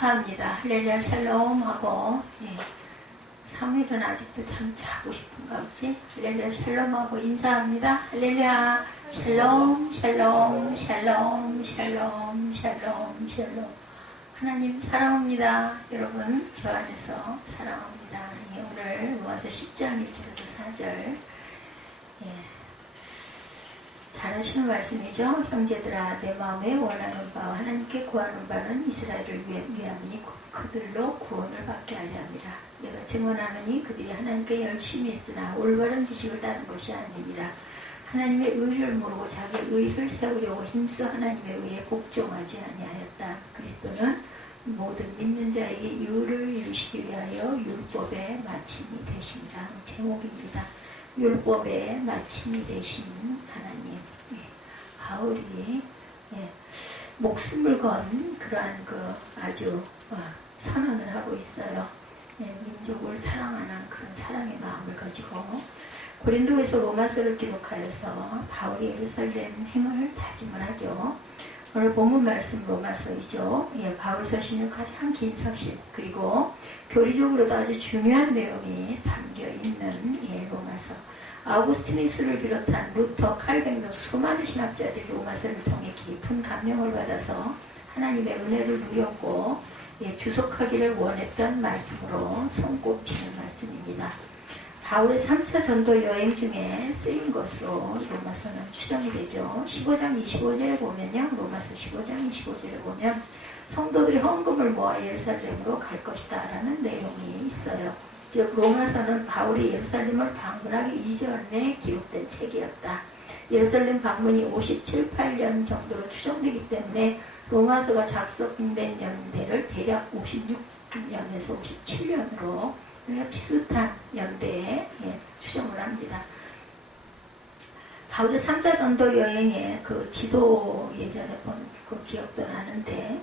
인사합니다. 할렐루야 샬롬 하고, 사무엘은 아직도 참 자고 싶은가 보지? 할렐루야 샬롬 하고 인사합니다. 할렐루야 샬롬 샬롬 샬롬 샬롬 샬롬 샬롬. 하나님 사랑합니다. 여러분 저 안에서 사랑합니다. 오늘 로마서 10장 1절에서 4절. 잘하시는 말씀이죠. 형제들아, 내 마음에 원하는 바와 하나님께 구하는 바는 이스라엘을 위함이니 그들로 구원을 받게 하려 함이라. 내가 증언하노니 그들이 하나님께 열심히 했으나 올바른 지식을 따른 것이 아니니라. 하나님의 의를 모르고 자기 의를 세우려고 힘써 하나님의 의에 복종하지 아니하였다. 그리스도는 모든 믿는 자에게 유를 이루시기 위하여 율법의 마침이 되신다. 제목입니다. 율법의 마침이 되신 하나님. 바울이 목숨을 건 그러한 아주 선언을 하고 있어요. 민족을 사랑하는 그런 사랑의 마음을 가지고 고린도에서 로마서를 기록하여서 바울이 예루살렘 행을 다짐을 하죠. 오늘 본문 말씀 로마서이죠. 바울 서신은 가장 긴 서신, 그리고 교리적으로도 아주 중요한 내용이 담겨 있는 로마서. 아우구스티누스를 비롯한 루터, 칼뱅 등 수많은 신학자들이 로마서를 통해 깊은 감명을 받아서 하나님의 은혜를 누렸고 주석하기를 원했던 말씀으로 손꼽히는 말씀입니다. 바울의 3차 전도 여행 중에 쓰인 것으로 로마서는 추정이 되죠. 15장 25절에 보면요. 로마서 15장 25절에 보면 성도들이 헌금을 모아 예루살렘으로 갈 것이다 라는 내용이 있어요. 즉 로마서는 바울이 예루살렘을 방문하기 이전에 기록된 책이었다. 예루살렘 방문이 57, 8년 정도로 추정되기 때문에 로마서가 작성된 연대를 대략 56년에서 57년으로 비슷한 연대에 추정을 합니다. 바울의 3차 전도 여행의 그 지도 예전에 본 그 기억도 나는데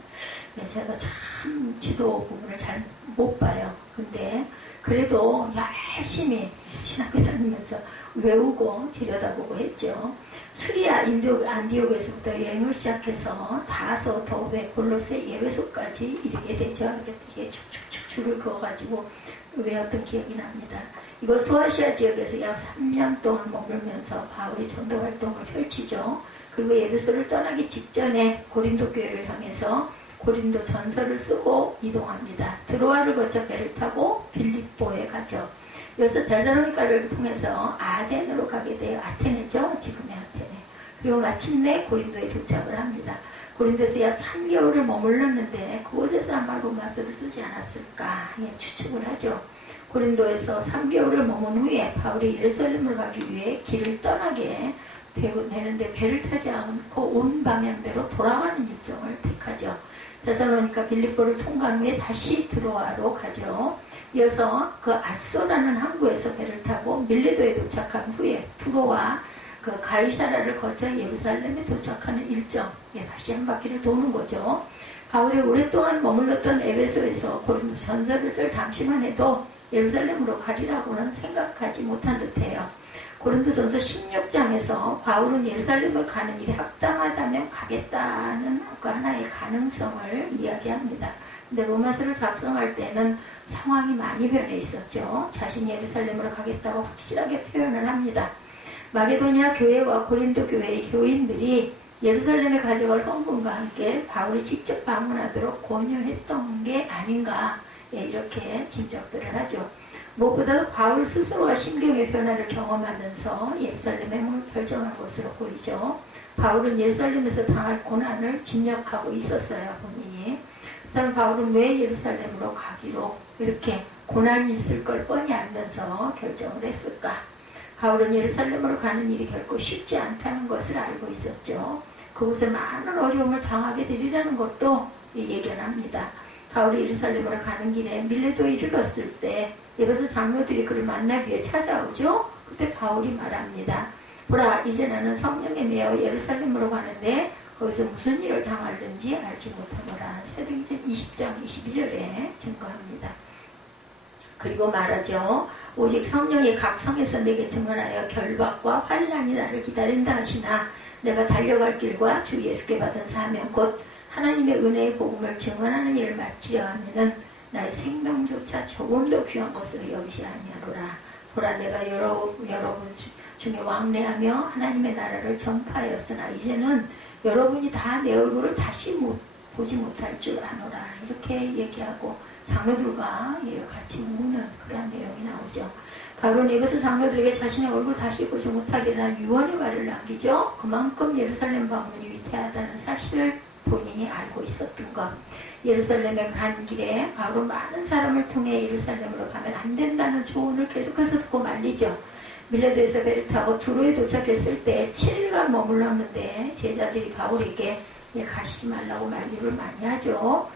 제가 참 지도 부분을 잘 못 봐요. 근데 그래도 열심히 신학교 다니면서 외우고 들여다보고 했죠. 수리아, 안디옥에서부터 여행을 시작해서 다소, 더베, 골로새, 예배소까지 이르게 되죠. 이게 축축축 줄을 그어가지고 외웠던 기억이 납니다. 이곳 소아시아 지역에서 약 3년 동안 머물면서 바울이 전도 활동을 펼치죠. 그리고 예배소를 떠나기 직전에 고린도 교회를 향해서 고린도 전서를 쓰고 이동합니다. 드로아를 거쳐 배를 타고 빌립보에 가죠. 여기서 데살로니가를 통해서 아덴으로 가게 돼요. 아테네죠. 지금의 아테네. 그리고 마침내 고린도에 도착을 합니다. 고린도에서 약 3개월을 머물렀는데 그곳에서 아마 로마서를 쓰지 않았을까 추측을 하죠. 고린도에서 3개월을 머문 후에 바울이 예루살렘을 가기 위해 길을 떠나게 되는데 배를 타지 않고 온 방향대로 돌아가는 일정을 택하죠. 데살로니가 빌립보를 통과한 후에 다시 드로아로 가죠. 이어서 그 아소라는 항구에서 배를 타고 밀레도에 도착한 후에 드로아 그 가이사라를 거쳐 예루살렘에 도착하는 일정, 다시 한 바퀴를 도는 거죠. 바울이 오랫동안 머물렀던 에베소에서 고린도 전서를 쓸 당시만 해도 예루살렘으로 가리라고는 생각하지 못한 듯해요. 고린도전서 16장에서 바울은 예루살렘을 가는 일이 합당하다면 가겠다는 그 하나의 가능성을 이야기합니다. 근데 로마서를 작성할 때는 상황이 많이 변해 있었죠. 자신이 예루살렘으로 가겠다고 확실하게 표현을 합니다. 마게도니아 교회와 고린도 교회의 교인들이 예루살렘에 가져갈 헌금과 함께 바울이 직접 방문하도록 권유했던 게 아닌가, 이렇게 짐작들을 하죠. 무엇보다도 바울 스스로가 심경의 변화를 경험하면서 예루살렘의 행을 결정한 것으로 보이죠. 바울은 예루살렘에서 당할 고난을 짐작하고 있었어요, 본인이. 그다음에 바울은 왜 예루살렘으로 가기로 이렇게 고난이 있을 걸 뻔히 알면서 결정을 했을까? 바울은 예루살렘으로 가는 일이 결코 쉽지 않다는 것을 알고 있었죠. 그곳에 많은 어려움을 당하게 되리라는 것도 예견합니다. 바울이 예루살렘으로 가는 길에 밀레도에 이르렀을 때 예배소 장로들이 그를 만나기 위해 찾아오죠. 그때 바울이 말합니다. 보라, 이제 나는 성령에 매여 예루살렘으로 가는데 거기서 무슨 일을 당하는지 알지 못하노라. 사도행전 20장 22절에 증거합니다. 그리고 말하죠. 오직 성령이 각 성에서 내게 증언하여 결박과 환난이 나를 기다린다 하시나 내가 달려갈 길과 주 예수께 받은 사명 곧 하나님의 은혜의 복음을 증언하는 일을 마치려 하면은 나의 생명조차 조금도 귀한 것으로 여기지 아니하노라. 보라, 내가 여러분 중에 왕래하며 하나님의 나라를 전파하였으나 이제는 여러분이 다 내 얼굴을 다시 보지 못할 줄 아노라. 이렇게 얘기하고 장로들과 같이 우는 그런 내용이 나오죠. 바로는 이것을 장로들에게 자신의 얼굴 다시 보지 못하리라는 유언의 말을 남기죠. 그만큼 예루살렘 방문이 위태하다는 사실을 본인이 알고 있었던 것. 예루살렘에 간 길에 바로 많은 사람을 통해 예루살렘으로 가면 안 된다는 조언을 계속해서 듣고 말리죠. 밀레도에서 배를 타고 두로에 도착했을 때 7일간 머물렀는데 제자들이 바울에게 가시지 말라고 말리를 많이 하죠.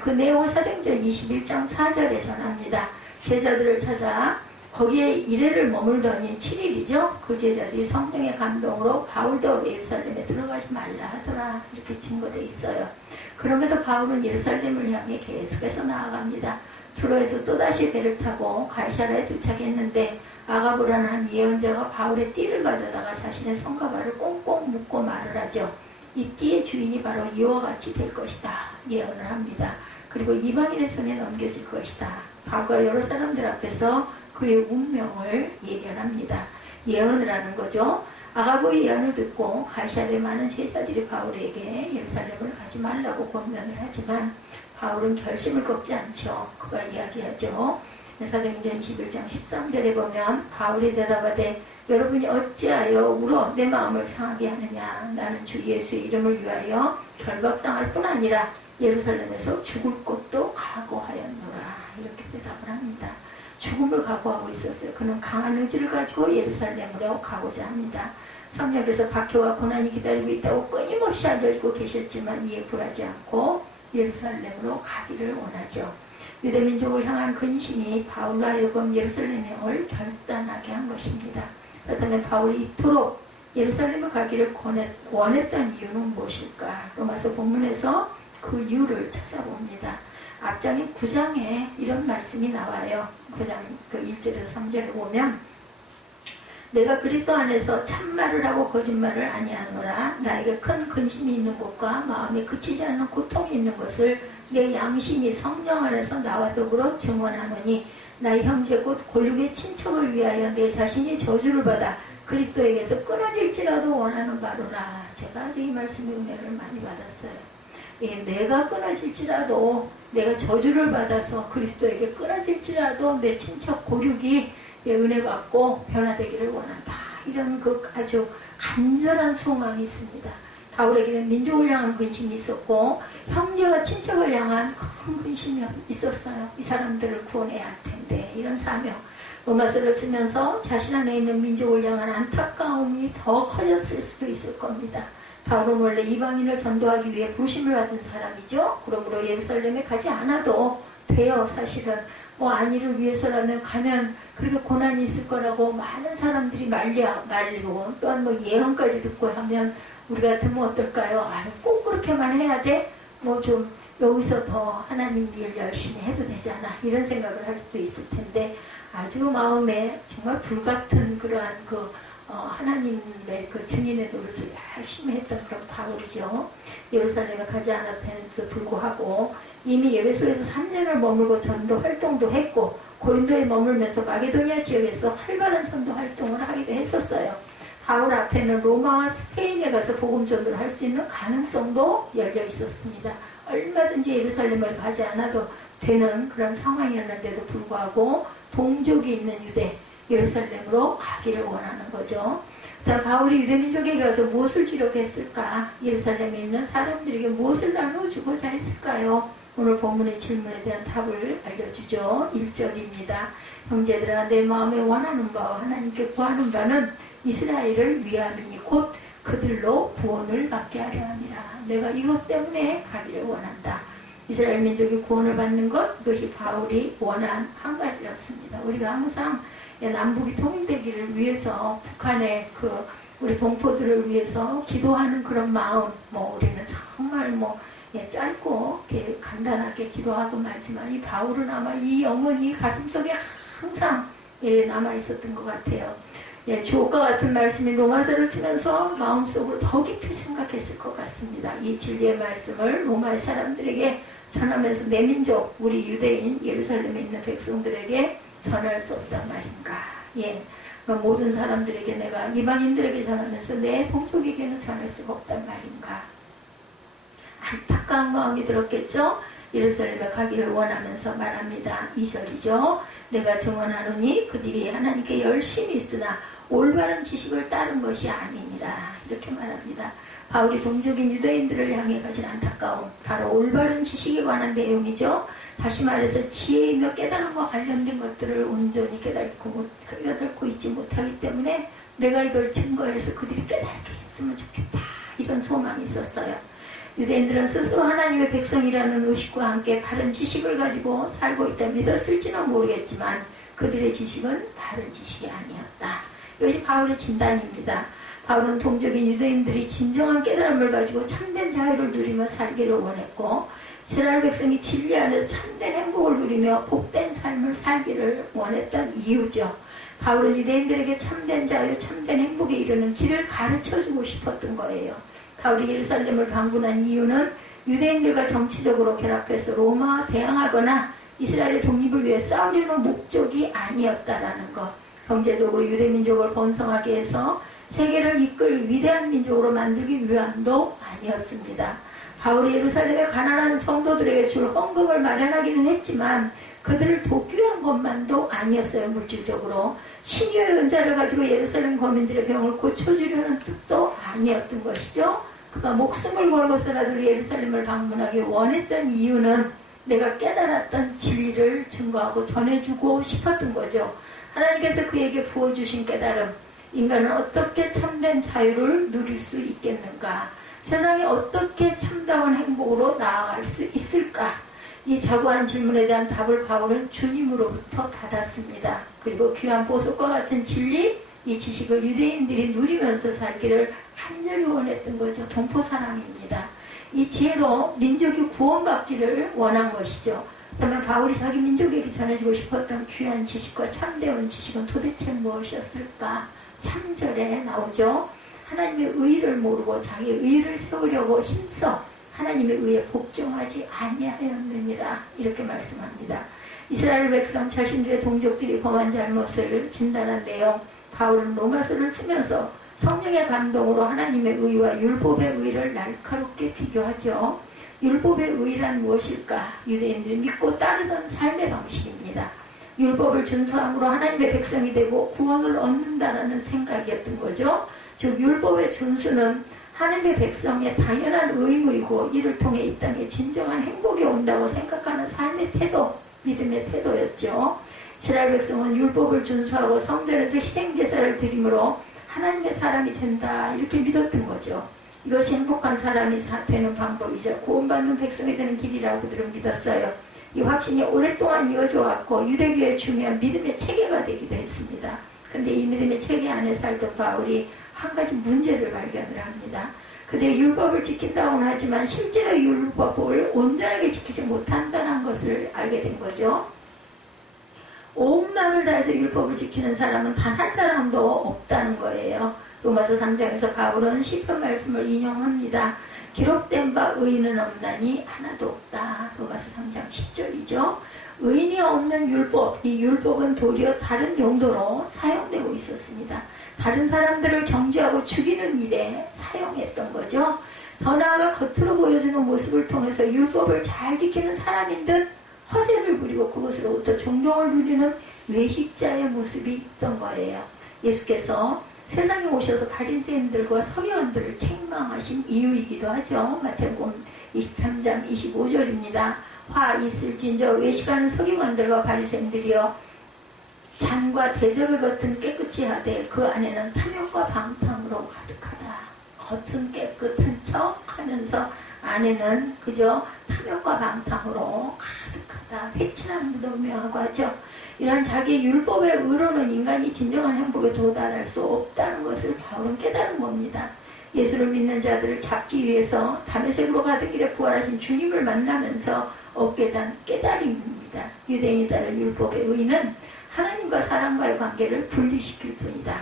그 내용을 사도행전 21장 4절에 전합니다. 제자들을 찾아 거기에 이래를 머물더니 7일이죠. 그 제자들이 성령의 감동으로 바울도 예루살렘에 들어가지 말라 하더라. 이렇게 증거되어 있어요. 그럼에도 바울은 예루살렘을 향해 계속해서 나아갑니다. 두로에서 또다시 배를 타고 가이사랴에 도착했는데 아가보라는 한 예언자가 바울의 띠를 가져다가 자신의 손과 발을 꽁꽁 묶고 말을 하죠. 이 띠의 주인이 바로 이와 같이 될 것이다. 예언을 합니다. 그리고 이방인의 손에 넘겨질 것이다. 바울과 여러 사람들 앞에서 그의 운명을 예견합니다. 예언을 하는 거죠. 아가보의 예언을 듣고 가이사랴의 많은 제자들이 바울에게 예루살렘을 가지 말라고 권면을 하지만 바울은 결심을 꺾지 않죠. 그가 이야기하죠. 사도행전 21장 13절에 보면 바울이 대답하되 여러분이 어찌하여 울어 내 마음을 상하게 하느냐. 나는 주 예수의 이름을 위하여 결박당할 뿐 아니라 예루살렘에서 죽을 것도 각오하였노라. 이렇게 대답을 합니다. 죽음을 각오하고 있었어요. 그는 강한 의지를 가지고 예루살렘으로 가고자 합니다. 성령께서 박해와 고난이 기다리고 있다고 끊임없이 알려주고 계셨지만 이에 굴하지 않고 예루살렘으로 가기를 원하죠. 유대민족을 향한 근심이 바울로 하여금 예루살렘행을 결단하게 한 것입니다. 그렇다면 바울이 이토록 예루살렘에 가기를 원했던 이유는 무엇일까? 로마서 본문에서 그 이유를 찾아봅니다. 앞장인 9장에 이런 말씀이 나와요. 9장 1절에서 3절을 보면 내가 그리스도 안에서 참말을 하고 거짓말을 아니하노라. 나에게 큰 근심이 있는 것과 마음에 그치지 않는 고통이 있는 것을 내 양심이 성령 안에서 나와 더불어 증언하노니 나의 형제 곧 골육의 친척을 위하여 내 자신이 저주를 받아 그리스도에게서 끊어질지라도 원하는 바로라. 제가 아주 이 말씀의 은혜를 많이 받았어요. 내가 끊어질지라도 내가 저주를 받아서 그리스도에게 끊어질지라도 내 친척 골육이 은혜 받고 변화되기를 원한다. 이런 그 아주 간절한 소망이 있습니다. 바울에게는 민족을 향한 근심이 있었고 형제와 친척을 향한 큰 근심이 있었어요. 이 사람들을 구원해야 할 텐데 이런 사명. 로마서를 쓰면서 자신 안에 있는 민족을 향한 안타까움이 더 커졌을 수도 있을 겁니다. 바울은 원래 이방인을 전도하기 위해 부르심을 받은 사람이죠. 그러므로 예루살렘에 가지 않아도 돼요. 사실은 안위를 위해서라면 가면 그렇게 고난이 있을 거라고 많은 사람들이 말리고 또한 예언까지 듣고 하면 우리 같으면 어떨까요? 꼭 그렇게만 해야 돼? 좀 여기서 더 하나님 일 열심히 해도 되잖아. 이런 생각을 할 수도 있을 텐데 아주 마음에 정말 불같은 그러한 하나님의 그 증인의 노릇을 열심히 했던 그런 바울이죠. 예루살렘에 가지 않았는데도 불구하고 이미 예배소에서 3년을 머물고 전도 활동도 했고 고린도에 머물면서 마게도니아 지역에서 활발한 전도 활동을 하기도 했었어요. 바울 앞에는 로마와 스페인에 가서 복음 전도를 할 수 있는 가능성도 열려 있었습니다. 얼마든지 예루살렘을 가지 않아도 되는 그런 상황이었는데도 불구하고 동족이 있는 유대 예루살렘으로 가기를 원하는 거죠. 그다음 바울이 유대민족에게 가서 무엇을 주려고 했을까? 예루살렘에 있는 사람들에게 무엇을 나눠주고자 했을까요? 오늘 본문의 질문에 대한 답을 알려주죠. 1절입니다. 형제들아 내 마음에 원하는 바와 하나님께 구하는 바는 이스라엘을 위함이니 곧 그들로 구원을 받게 하려 함이라. 내가 이것 때문에 가기를 원한다. 이스라엘 민족이 구원을 받는 것, 이것이 바울이 원한 한 가지였습니다. 우리가 항상 남북이 통일되기를 위해서 북한의 우리 동포들을 위해서 기도하는 그런 마음, 우리는 정말 짧고 간단하게 기도하고 말지만 이 바울은 아마 이 영혼이 가슴속에 항상 남아 있었던 것 같아요. 예, 주옥과 같은 말씀이 로마서를 쓰면서 마음속으로 더 깊이 생각했을 것 같습니다. 이 진리의 말씀을 로마의 사람들에게 전하면서 내 민족, 우리 유대인 예루살렘에 있는 백성들에게 전할 수 없단 말인가. 예, 모든 사람들에게 내가 이방인들에게 전하면서 내 동족에게는 전할 수가 없단 말인가. 안타까운 마음이 들었겠죠. 예루살렘에 가기를 원하면서 말합니다. 2절이죠. 내가 증언하노니 그들이 하나님께 열심히 있으나 올바른 지식을 따른 것이 아니니라. 이렇게 말합니다. 바울이 동족인 유대인들을 향해 가진 안타까움, 바로 올바른 지식에 관한 내용이죠. 다시 말해서 지혜이며 깨달음과 관련된 것들을 온전히 깨닫고 있지 못하기 때문에 내가 이걸 증거해서 그들이 깨닫게 했으면 좋겠다. 이런 소망이 있었어요. 유대인들은 스스로 하나님의 백성이라는 의식과 함께 바른 지식을 가지고 살고 있다 믿었을지는 모르겠지만 그들의 지식은 바른 지식이 아니었다. 이것이 바울의 진단입니다. 바울은 동족인 유대인들이 진정한 깨달음을 가지고 참된 자유를 누리며 살기를 원했고 이스라엘 백성이 진리 안에서 참된 행복을 누리며 복된 삶을 살기를 원했던 이유죠. 바울은 유대인들에게 참된 자유, 참된 행복에 이르는 길을 가르쳐주고 싶었던 거예요. 바울이 예루살렘을 방문한 이유는 유대인들과 정치적으로 결합해서 로마와 대항하거나 이스라엘의 독립을 위해 싸우려는 목적이 아니었다라는 것. 경제적으로 유대민족을 번성하게 해서 세계를 이끌 위대한 민족으로 만들기 위함도 아니었습니다. 바울이 예루살렘의 가난한 성도들에게 줄 헌금을 마련하기는 했지만 그들을 돕기 위한 것만도 아니었어요. 물질적으로 신유의 은사를 가지고 예루살렘 거민들의 병을 고쳐주려는 뜻도 아니었던 것이죠. 그가 목숨을 걸고서라도 예루살렘을 방문하기 원했던 이유는 내가 깨달았던 진리를 증거하고 전해주고 싶었던 거죠. 하나님께서 그에게 부어주신 깨달음, 인간은 어떻게 참된 자유를 누릴 수 있겠는가, 세상에 어떻게 참다운 행복으로 나아갈 수 있을까, 이 자고한 질문에 대한 답을 바울은 주님으로부터 받았습니다. 그리고 귀한 보석과 같은 진리, 이 지식을 유대인들이 누리면서 살기를 간절히 원했던 거죠. 동포사랑입니다. 이 지혜로 민족이 구원받기를 원한 것이죠. 그렇다면 바울이 자기 민족에게 전해주고 싶었던 귀한 지식과 참되운 지식은 도대체 무엇이었을까? 3절에 나오죠. 하나님의 의의를 모르고 자기의 의의를 세우려고 힘써 하나님의 의에 복종하지 아니하였느니라. 이렇게 말씀합니다. 이스라엘 백성 자신들의 동족들이 범한 잘못을 진단한 내용, 바울은 로마서를 쓰면서 성령의 감동으로 하나님의 의와 율법의 의를 날카롭게 비교하죠. 율법의 의란 무엇일까? 유대인들이 믿고 따르던 삶의 방식입니다. 율법을 준수함으로 하나님의 백성이 되고 구원을 얻는다라는 생각이었던 거죠. 즉 율법의 준수는 하나님의 백성의 당연한 의무이고 이를 통해 이 땅에 진정한 행복이 온다고 생각하는 삶의 태도, 믿음의 태도였죠. 이스라엘 백성은 율법을 준수하고 성전에서 희생제사를 드림으로 하나님의 사람이 된다 이렇게 믿었던 거죠. 이것이 행복한 사람이 되는 방법이자 구원받는 백성이 되는 길이라고 그들은 믿었어요. 이 확신이 오랫동안 이어져 왔고 유대교의 중요한 믿음의 체계가 되기도 했습니다. 그런데 이 믿음의 체계 안에 살던 바울이 한 가지 문제를 발견을 합니다. 그들이 율법을 지킨다고는 하지만 실제로 율법을 온전하게 지키지 못한다는 것을 알게 된 거죠. 온 마음을 다해서 율법을 지키는 사람은 단 한 사람도 없다는 거예요. 로마서 3장에서 바울은 시편 말씀을 인용합니다. 기록된 바 의인은 없나니 하나도 없다. 로마서 3장 10절이죠. 의인이 없는 율법, 이 율법은 도리어 다른 용도로 사용되고 있었습니다. 다른 사람들을 정죄하고 죽이는 일에 사용했던 거죠. 더 나아가 겉으로 보여주는 모습을 통해서 율법을 잘 지키는 사람인 듯 허세를 부리고 그것으로부터 존경을 누리는 외식자의 모습이 있던 거예요. 예수께서 세상에 오셔서 바리새인들과 서기관들을 책망하신 이유이기도 하죠. 마태복음 23장 25절입니다. 화 있을진저 외식하는 서기관들과 바리새인들이여 잔과 대접을 겉은 깨끗이 하되 그 안에는 탐욕과 방탕으로 가득하다. 겉은 깨끗한 척 하면서 안에는 그저 탐욕과 방탕으로 가득하다. 회친한 무덤이라고 하죠. 이런 자기 율법의 의로는 인간이 진정한 행복에 도달할 수 없다는 것을 바울은 깨달은 겁니다. 예수를 믿는 자들을 잡기 위해서 다메섹으로 가던 길에 부활하신 주님을 만나면서 얻게 된 깨달음입니다. 유대인이 따른 율법의 의는 하나님과 사람과의 관계를 분리시킬 뿐이다.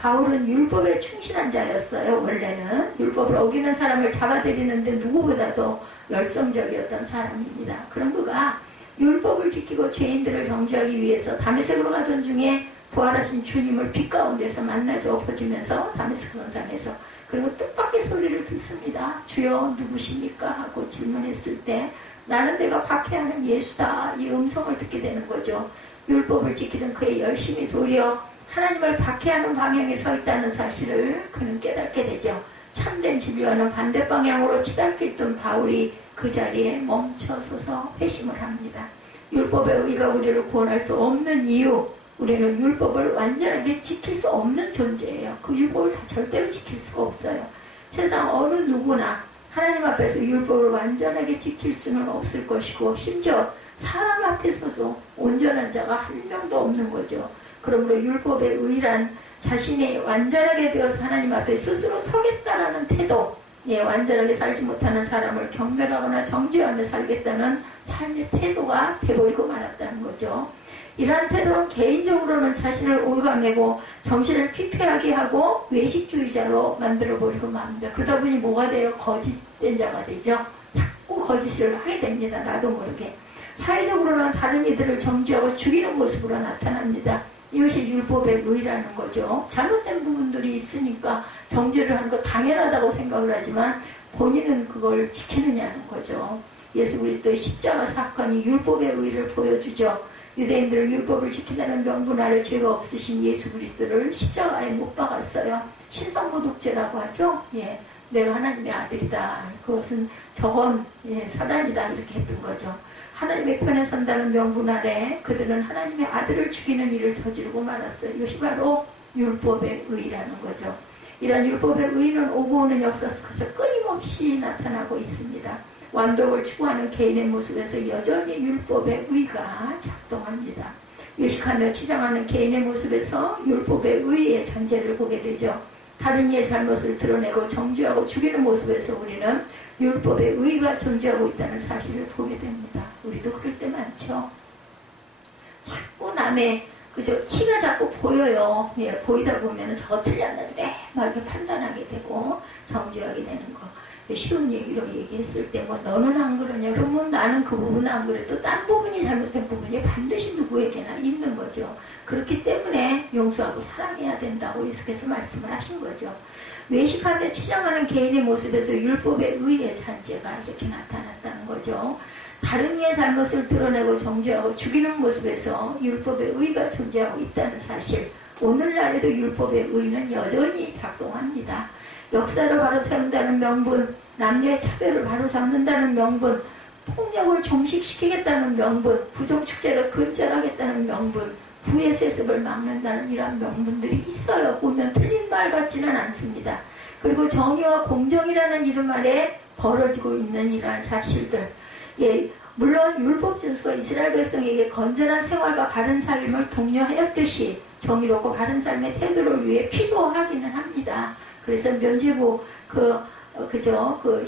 바울은 율법에 충실한 자였어요. 원래는 율법을 어기는 사람을 잡아들이는데 누구보다도 열성적이었던 사람입니다. 그런 그가 율법을 지키고 죄인들을 정죄하기 위해서 다메섹으로 가던 중에 부활하신 주님을 빛 가운데서 만나죠. 엎어지면서 다메섹 선상에서. 그리고 뜻밖의 소리를 듣습니다. 주여 누구십니까? 하고 질문했을 때 나는 내가 박해하는 예수다. 이 음성을 듣게 되는 거죠. 율법을 지키던 그의 열심이 도리어 하나님을 박해하는 방향에 서 있다는 사실을 그는 깨닫게 되죠. 참된 진리와는 반대 방향으로 치닫고 있던 바울이 그 자리에 멈춰서서 회심을 합니다. 율법의 의가 우리를 구원할 수 없는 이유, 우리는 율법을 완전하게 지킬 수 없는 존재예요. 그 율법을 다 절대로 지킬 수가 없어요. 세상 어느 누구나 하나님 앞에서 율법을 완전하게 지킬 수는 없을 것이고 심지어 사람 앞에서도 온전한 자가 한 명도 없는 거죠. 그러므로 율법의 의란 자신이 완전하게 되어서 하나님 앞에 스스로 서겠다라는 태도, 완전하게 살지 못하는 사람을 경멸하거나 정죄하며 살겠다는 삶의 태도가 돼버리고 말았다는 거죠. 이러한 태도는 개인적으로는 자신을 올가매고 정신을 피폐하게 하고 외식주의자로 만들어버리고 맙니다. 그러다 보니 뭐가 돼요? 거짓된 자가 되죠. 자꾸 거짓을 하게 됩니다. 나도 모르게. 사회적으로는 다른 이들을 정죄하고 죽이는 모습으로 나타납니다. 이것이 율법의 의라는 거죠. 잘못된 부분들이 있으니까 정죄를 하는 거 당연하다고 생각을 하지만 본인은 그걸 지키느냐는 거죠. 예수 그리스도의 십자가 사건이 율법의 의를 보여주죠. 유대인들은 율법을 지킨다는 명분 아래 죄가 없으신 예수 그리스도를 십자가에 못 박았어요. 신성모독죄라고 하죠. 내가 하나님의 아들이다. 그것은 저건 사단이다. 이렇게 했던 거죠. 하나님의 편에 산다는 명분 아래 그들은 하나님의 아들을 죽이는 일을 저지르고 말았어요. 이것이 바로 율법의 의라는 거죠. 이러한 율법의 의는 오고 오는 역사 속에서 끊임없이 나타나고 있습니다. 완벽을 추구하는 개인의 모습에서 여전히 율법의 의가 작동합니다. 외식하며 치장하는 개인의 모습에서 율법의 의의 잔재를 보게 되죠. 다른 이의 잘못을 드러내고 정죄하고 죽이는 모습에서 우리는 율법의 의가 존재하고 있다는 사실을 보게 됩니다. 우리도 그럴 때 많죠. 자꾸 남의 그죠? 티가 자꾸 보여요. 보이다 보면 저거 틀렸는데 막 이렇게 판단하게 되고 정죄하게 되는 거. 쉬운 얘기로 얘기했을 때 너는 안 그러냐? 그러면 나는 그 부분은 안 그래. 또 딴 부분이 잘못된 부분이 반드시 누구에게나 있는 거죠. 그렇기 때문에 용서하고 사랑해야 된다고 예수께서 말씀을 하신 거죠. 외식하며 치장하는 개인의 모습에서 율법의 의의 잔재가 이렇게 나타났다는 거죠. 다른 이의 잘못을 드러내고 정죄하고 죽이는 모습에서 율법의 의가 존재하고 있다는 사실, 오늘날에도 율법의 의는 여전히 작동합니다. 역사를 바로 세운다는 명분, 남녀의 차별을 바로 잡는다는 명분, 폭력을 종식시키겠다는 명분, 부정축제를 근절하겠다는 명분, 부의 세습을 막는다는 이러한 명분들이 있어요. 보면 틀린 말 같지는 않습니다. 그리고 정의와 공정이라는 이름 아래 벌어지고 있는 이러한 사실들, 물론 율법 준수가 이스라엘 백성에게 건전한 생활과 바른 삶을 독려하였듯이 정의롭고 바른 삶의 태도를 위해 필요하기는 합니다. 그래서 면죄부 그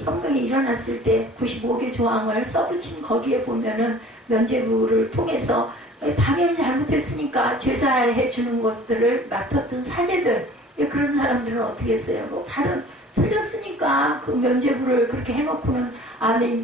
혁명이 일어났을 때 95개 조항을 써붙인 거기에 보면은 면죄부를 통해서 당연히 잘못했으니까 죄사해 주는 것들을 맡았던 사제들, 그런 사람들은 어떻게 했어요? 발은 틀렸으니까 그 면죄부를 그렇게 해놓고는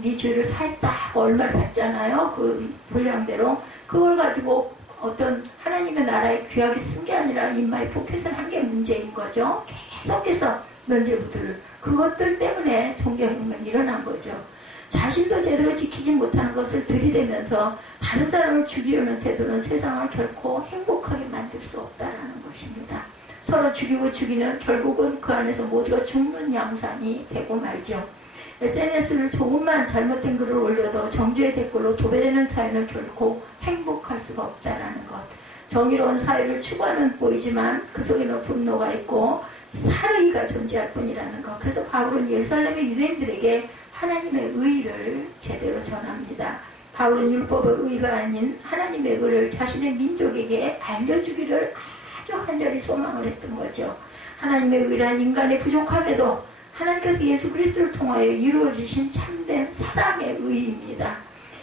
네 죄를 사했다 하고 얼마를 받잖아요. 그 분량대로. 그걸 가지고 어떤 하나님의 나라에 귀하게 쓴 게 아니라 인마에 포켓을 한 게 문제인 거죠. 계속해서 면죄부들을, 그것들 때문에 종교혁명이 일어난 거죠. 자신도 제대로 지키지 못하는 것을 들이대면서 다른 사람을 죽이려는 태도는 세상을 결코 행복하게 만들 수 없다는 것입니다. 서로 죽이고 죽이는 결국은 그 안에서 모두가 죽는 양상이 되고 말죠. SNS를 조금만 잘못된 글을 올려도 정죄의 댓글로 도배되는 사회는 결코 행복할 수가 없다는 것. 정의로운 사회를 추구하는 보이지만 그 속에는 분노가 있고 사르기가 존재할 뿐이라는 것. 그래서 바울은 예루살렘의 유대인들에게 하나님의 의를 제대로 전합니다. 바울은 율법의 의가 아닌 하나님의 의를 자신의 민족에게 알려주기를 아주 간절히 소망을 했던 거죠. 하나님의 의란 인간의 부족함에도 하나님께서 예수 그리스도를 통하여 이루어지신 참된 사랑의 의입니다.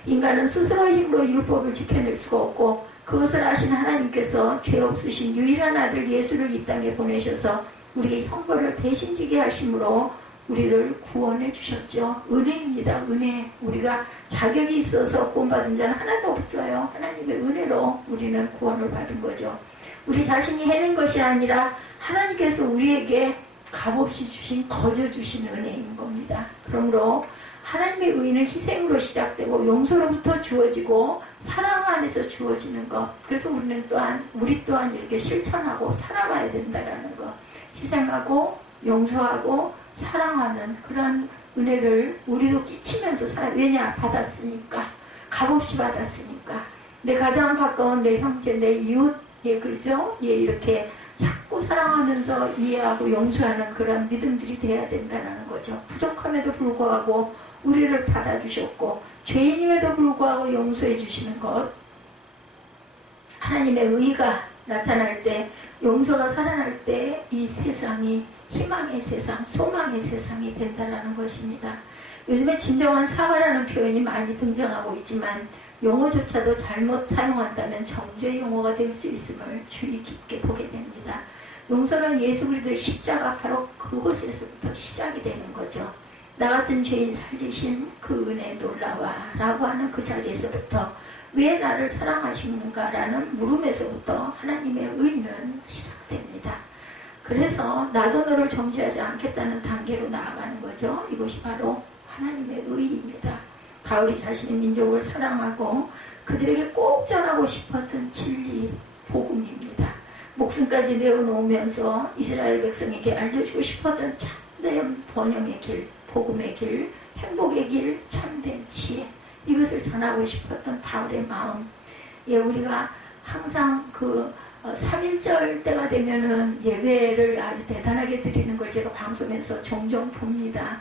인간은 스스로의 힘으로 율법을 지켜낼 수가 없고 그것을 아신 하나님께서 죄 없으신 유일한 아들 예수를 이 땅에 보내셔서 우리의 형벌을 대신 지게 하심으로 우리를 구원해 주셨죠. 은혜입니다. 은혜. 우리가 자격이 있어서 구원받은 자는 하나도 없어요. 하나님의 은혜로 우리는 구원을 받은 거죠. 우리 자신이 해낸 것이 아니라 하나님께서 우리에게 값없이 주신, 거저 주신 은혜인 겁니다. 그러므로 하나님의 의는 희생으로 시작되고 용서로부터 주어지고 사랑 안에서 주어지는 것. 그래서 우리 또한 이렇게 실천하고 살아가야 된다라는 것. 희생하고 용서하고 사랑하는 그런 은혜를 우리도 끼치면서 왜냐? 받았으니까. 값없이 받았으니까. 내 가장 가까운 내 형제, 내 이웃, 예, 그렇죠? 예, 이렇게 자꾸 사랑하면서 이해하고 용서하는 그런 믿음들이 돼야 된다는 거죠. 부족함에도 불구하고 우리를 받아주셨고 죄인임에도 불구하고 용서해 주시는 것. 하나님의 의가 나타날 때, 용서가 살아날 때 이 세상이 희망의 세상, 소망의 세상이 된다는 것입니다. 요즘에 진정한 사과라는 표현이 많이 등장하고 있지만 용어조차도 잘못 사용한다면 정죄 용어가 될 수 있음을 주의 깊게 보게 됩니다. 용서는 예수 그리스도의 십자가 바로 그곳에서부터 시작이 되는 거죠. 나 같은 죄인 살리신 그 은혜 놀라와 라고 하는 그 자리에서부터 왜 나를 사랑하시는가 라는 물음에서부터 하나님의 의는 시작됩니다. 그래서 나도 너를 정죄하지 않겠다는 단계로 나아가는 거죠. 이것이 바로 하나님의 의입니다. 바울이 자신의 민족을 사랑하고 그들에게 꼭 전하고 싶었던 진리, 복음입니다. 목숨까지 내어놓으면서 이스라엘 백성에게 알려주고 싶었던 참된 번영의 길, 복음의 길, 행복의 길, 참된 지혜, 이것을 전하고 싶었던 바울의 마음. 예, 우리가 항상 3.1절 때가 되면은 예배를 아주 대단하게 드리는 걸 제가 방송에서 종종 봅니다.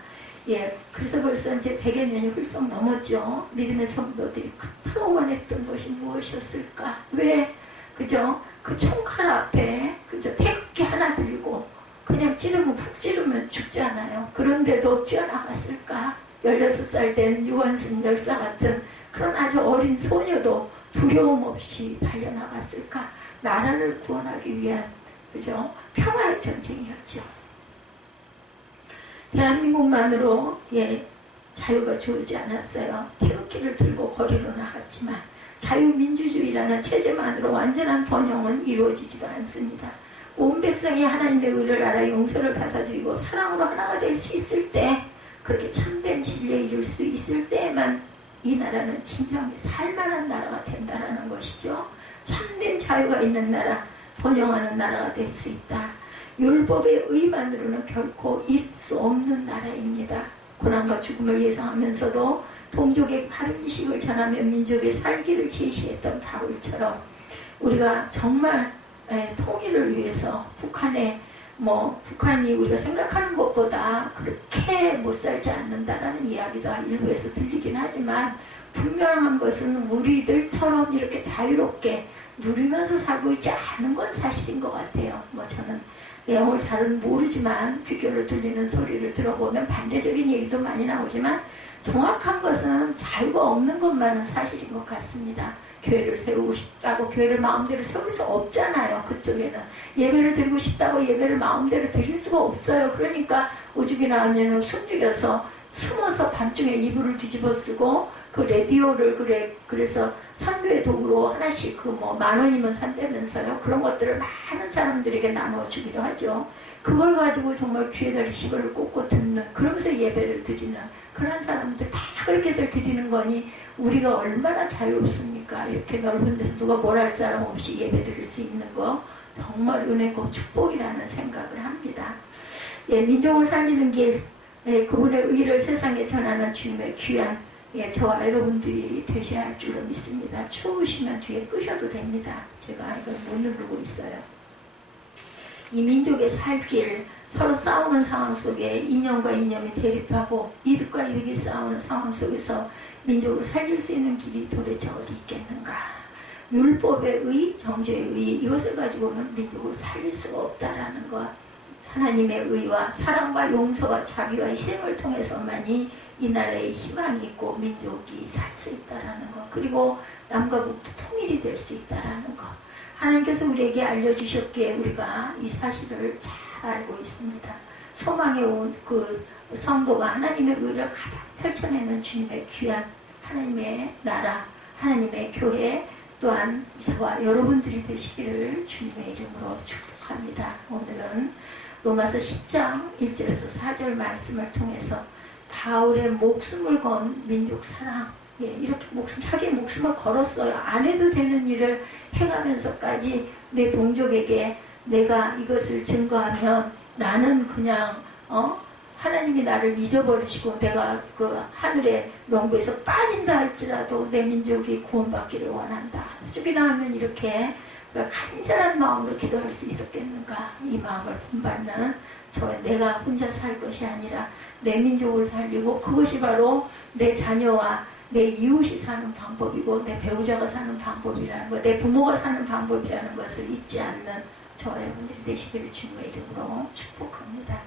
예, 그래서 벌써 이제 100여 년이 훌쩍 넘었죠. 믿음의 성도들이 그토록 원했던 것이 무엇이었을까? 왜? 그죠? 그 총칼 앞에, 그죠? 태극기 하나 들고, 그냥 푹 찌르면 죽잖아요. 그런데도 뛰어나갔을까? 16살 된 유관순 열사 같은 그런 아주 어린 소녀도 두려움 없이 달려나갔을까? 나라를 구원하기 위한, 그죠? 평화의 전쟁이었죠. 대한민국만으로, 예, 자유가 주어지지 않았어요. 태극기를 들고 거리로 나갔지만 자유민주주의라는 체제만으로 완전한 번영은 이루어지지도 않습니다. 온 백성이 하나님의 의를 알아 용서를 받아들이고 사랑으로 하나가 될 수 있을 때, 그렇게 참된 진리에 이룰 수 있을 때에만 이 나라는 진정히 살만한 나라가 된다는 것이죠. 참된 자유가 있는 나라, 번영하는 나라가 될 수 있다. 율법의 의만으로는 결코 이룰 수 없는 나라입니다. 고난과 죽음을 예상하면서도 동족의 바른 지식을 전하며 민족의 살기를 제시했던 바울처럼 우리가 정말 통일을 위해서 북한이 우리가 생각하는 것보다 그렇게 못 살지 않는다라는 이야기도 일부에서 들리긴 하지만 분명한 것은 우리들처럼 이렇게 자유롭게 누리면서 살고 있지 않은 건 사실인 것 같아요. 저는 내용을 잘은 모르지만 귀결로 들리는 소리를 들어보면 반대적인 얘기도 많이 나오지만 정확한 것은 자유가 없는 것만은 사실인 것 같습니다. 교회를 세우고 싶다고 교회를 마음대로 세울 수 없잖아요. 그쪽에는 예배를 드리고 싶다고 예배를 마음대로 드릴 수가 없어요. 그러니까 오죽이 나오면 숨죽여서 숨어서 밤중에 이불을 뒤집어 쓰고 그 라디오를 그래서 선교의 도구로 하나씩 10,000원이면 산다면서요. 그런 것들을 많은 사람들에게 나눠주기도 하죠. 그걸 가지고 정말 귀에다 리시버를 꽂고 듣는, 그러면서 예배를 드리는 그런 사람들 다 그렇게들 드리는 거니 우리가 얼마나 자유롭습니까? 이렇게 넓은 데서 누가 뭘 할 사람 없이 예배 드릴 수 있는 거 정말 은혜고 축복이라는 생각을 합니다. 예, 민족을 살리는 길, 그분의 의를 세상에 전하는 주님의 귀한 저와 여러분들이 되셔야 할 줄로 믿습니다. 추우시면 뒤에 끄셔도 됩니다. 제가 이걸 못 누르고 있어요. 이 민족의 살 길, 서로 싸우는 상황 속에 이념과 이념이 대립하고 이득과 이득이 싸우는 상황 속에서 민족을 살릴 수 있는 길이 도대체 어디 있겠는가? 율법의 의, 정죄의 의, 이것을 가지고는 민족을 살릴 수가 없다라는 것. 하나님의 의와 사랑과 용서와 자비와 희생을 통해서만이 이 나라에 희망이 있고 민족이 살 수 있다라는 것, 그리고 남과 북도 통일이 될 수 있다라는 것, 하나님께서 우리에게 알려주셨기에 우리가 이 사실을 잘 알고 있습니다. 소망에 온 그 성도가 하나님의 의를 가장 펼쳐내는 주님의 귀한 하나님의 나라, 하나님의 교회, 또한 저와 여러분들이 되시기를 주님의 이름으로 축복합니다. 오늘은 로마서 10장 1절에서 4절 말씀을 통해서 바울의 목숨을 건 민족 사랑, 이렇게 자기의 목숨을 걸었어요. 안 해도 되는 일을 행하면서까지 내 동족에게 내가 이것을 증거하면 나는 그냥 하나님이 나를 잊어버리시고 내가 그 하늘의 롱부에서 빠진다 할지라도 내 민족이 구원받기를 원한다. 쭉이나 하면 이렇게 간절한 마음으로 기도할 수 있었겠는가. 이 마음을 본받는 내가 혼자 살 것이 아니라 내 민족을 살리고, 그것이 바로 내 자녀와 내 이웃이 사는 방법이고 내 배우자가 사는 방법이라는 것, 내 부모가 사는 방법이라는 것을 잊지 않는 저와 여러분들이 되시기를 주님의 이름으로 축복합니다.